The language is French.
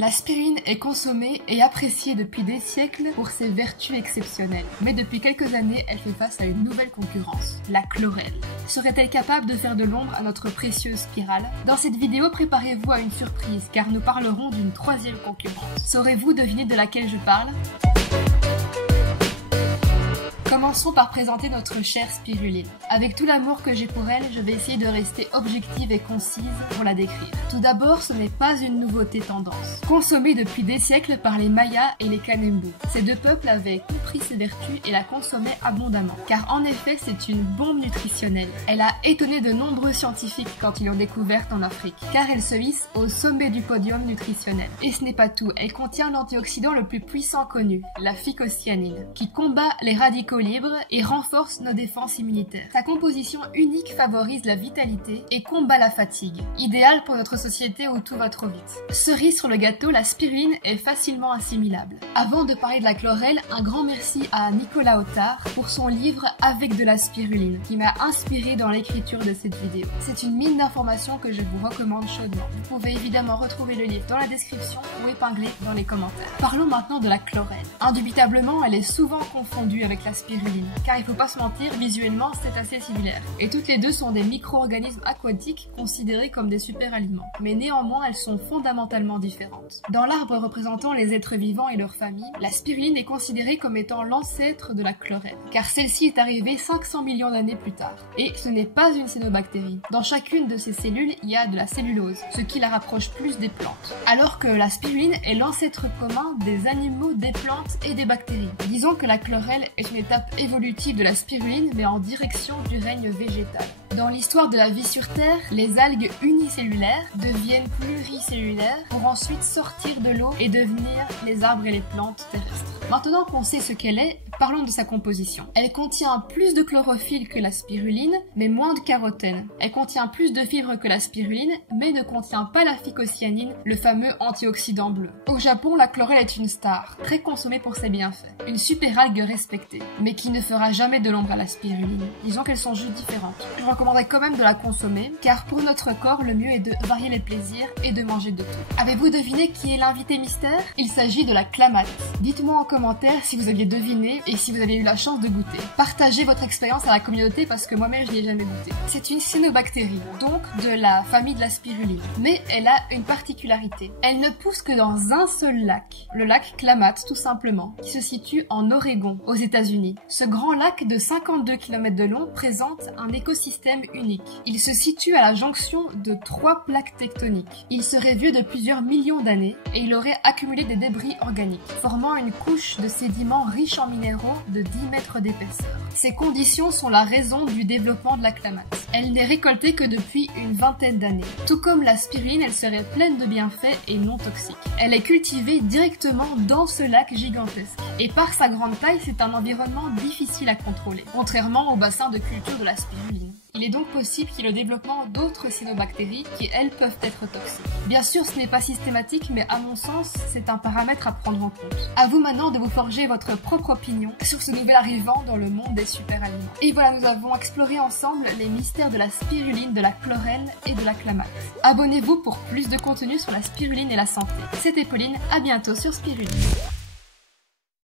La spiruline est consommée et appréciée depuis des siècles pour ses vertus exceptionnelles. Mais depuis quelques années, elle fait face à une nouvelle concurrence, la chlorelle. Serait-elle capable de faire de l'ombre à notre précieuse spirale? Dans cette vidéo, préparez-vous à une surprise car nous parlerons d'une troisième concurrente. Saurez-vous deviner de laquelle je parle? Commençons par présenter notre chère spiruline. Avec tout l'amour que j'ai pour elle, je vais essayer de rester objective et concise pour la décrire. Tout d'abord, ce n'est pas une nouveauté tendance. Consommée depuis des siècles par les Mayas et les Kanembu. Ces deux peuples avaient compris ses vertus et la consommaient abondamment. Car en effet, c'est une bombe nutritionnelle. Elle a étonné de nombreux scientifiques quand ils l'ont découverte en Afrique. Car elle se hisse au sommet du podium nutritionnel. Et ce n'est pas tout, elle contient l'antioxydant le plus puissant connu, la phycocyanine, qui combat les radicaux libres et renforce nos défenses immunitaires. Sa composition unique favorise la vitalité et combat la fatigue, idéal pour notre société où tout va trop vite. Cerise sur le gâteau, la spiruline est facilement assimilable. Avant de parler de la chlorelle, un grand merci à Nicolas Otard pour son livre Avec de la spiruline, qui m'a inspiré dans l'écriture de cette vidéo. C'est une mine d'informations que je vous recommande chaudement. Vous pouvez évidemment retrouver le livre dans la description ou épinglé dans les commentaires. Parlons maintenant de la chlorelle. Indubitablement, elle est souvent confondue avec la spiruline, car il faut pas se mentir, visuellement c'est assez similaire. Et toutes les deux sont des micro-organismes aquatiques considérés comme des super aliments. Mais néanmoins, elles sont fondamentalement différentes. Dans l'arbre représentant les êtres vivants et leurs familles, la spiruline est considérée comme étant l'ancêtre de la chlorelle, car celle-ci est arrivée 500 millions d'années plus tard. Et ce n'est pas une cyanobactérie. Dans chacune de ces cellules, il y a de la cellulose, ce qui la rapproche plus des plantes. Alors que la spiruline est l'ancêtre commun des animaux, des plantes et des bactéries. Disons que la chlorelle est une étape évolutive de la spiruline, mais en direction du règne végétal. Dans l'histoire de la vie sur Terre, les algues unicellulaires deviennent pluricellulaires pour ensuite sortir de l'eau et devenir les arbres et les plantes terrestres. Maintenant qu'on sait ce qu'elle est, parlons de sa composition. Elle contient plus de chlorophylle que la spiruline, mais moins de carotène. Elle contient plus de fibres que la spiruline, mais ne contient pas la phycocyanine, le fameux antioxydant bleu. Au Japon, la chlorelle est une star, très consommée pour ses bienfaits. Une super algue respectée, mais qui ne fera jamais de l'ombre à la spiruline. Disons qu'elles sont juste différentes. Je recommanderais quand même de la consommer, car pour notre corps, le mieux est de varier les plaisirs et de manger de tout. Avez-vous deviné qui est l'invité mystère? Il s'agit de la clamato. Dites-moi en commentaire si vous aviez deviné et si vous avez eu la chance de goûter. Partagez votre expérience à la communauté parce que moi-même je n'y ai jamais goûté. C'est une cyanobactérie, donc de la famille de la spiruline. Mais elle a une particularité. Elle ne pousse que dans un seul lac, le lac Klamath tout simplement, qui se situe en Oregon, aux États-Unis. Ce grand lac de 52 km de long présente un écosystème unique. Il se situe à la jonction de 3 plaques tectoniques. Il serait vieux de plusieurs millions d'années et il aurait accumulé des débris organiques, formant une couche de sédiments riches en minéraux de 10 mètres d'épaisseur. Ces conditions sont la raison du développement de la clamato. Elle n'est récoltée que depuis une vingtaine d'années. Tout comme la spiruline, elle serait pleine de bienfaits et non toxique. Elle est cultivée directement dans ce lac gigantesque. Et par sa grande taille, c'est un environnement difficile à contrôler, contrairement au bassin de culture de la spiruline. Il est donc possible qu'il y ait le développement d'autres cyanobactéries qui, elles, peuvent être toxiques. Bien sûr, ce n'est pas systématique, mais à mon sens, c'est un paramètre à prendre en compte. À vous maintenant de vous forger votre propre opinion sur ce nouvel arrivant dans le monde des super aliments. Et voilà, nous avons exploré ensemble les mystères de la spiruline, de la chlorelle et de la clamato. Abonnez-vous pour plus de contenu sur la spiruline et la santé. C'était Pauline, à bientôt sur Spiruline.